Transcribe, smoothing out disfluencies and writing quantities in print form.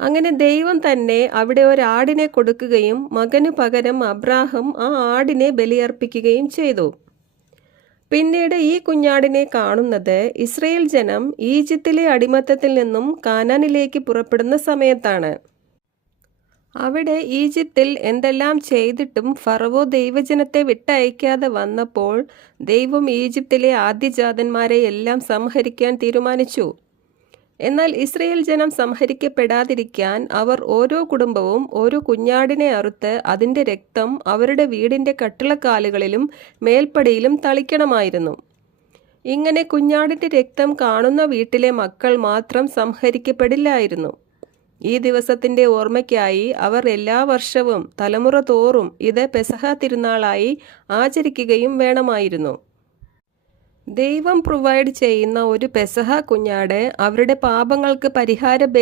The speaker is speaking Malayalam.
അങ്ങനെ ദൈവം തന്നെ അവിടെ ഒരാടിനെ കൊടുക്കുകയും മകനു പകരം അബ്രാഹം ആ ആടിനെ ബലിയർപ്പിക്കുകയും ചെയ്തു. പിന്നീട് ഈ കുഞ്ഞാടിനെ കാണുന്നത് ഇസ്രയേൽ ജനം ഈജിപ്തിലെ അടിമത്തത്തിൽ നിന്നും കാനാനിലേക്ക് പുറപ്പെടുന്ന സമയത്താണ്. അവിടെ ഈജിപ്തിൽ എന്തെല്ലാം ചെയ്തിട്ടും ഫറവോ ദൈവജനത്തെ വിട്ടയക്കാതെ വന്നപ്പോൾ ദൈവം ഈജിപ്തിലെ ആദ്യജാതന്മാരെ എല്ലാം സംഹരിക്കാൻ തീരുമാനിച്ചു. എന്നാൽ ഇസ്രയേൽ ജനം സംഹരിക്കപ്പെടാതിരിക്കാൻ അവർ ഓരോ കുടുംബവും ഒരു കുഞ്ഞാടിനെ അറുത്ത് അതിൻ്റെ രക്തം അവരുടെ വീടിൻ്റെ കട്ടിളക്കാലുകളിലും മേൽപ്പടിയിലും തളിക്കണമായിരുന്നു. ഇങ്ങനെ കുഞ്ഞാടിൻ്റെ രക്തം കാണുന്ന വീട്ടിലെ മക്കൾ മാത്രം സംഹരിക്കപ്പെടില്ലായിരുന്നു. ഈ ദിവസത്തിൻ്റെ ഓർമ്മയ്ക്കായി അവർ എല്ലാ വർഷവും തലമുറ തോറും ഇത് പെസഹ തിരുനാളായി ആചരിക്കുകയും വേണമായിരുന്നു. ദൈവം പ്രൊവൈഡ് ചെയ്യുന്ന ഒരു പെസഹ കുഞ്ഞാട് അവരുടെ പാപങ്ങൾക്ക് പരിഹാര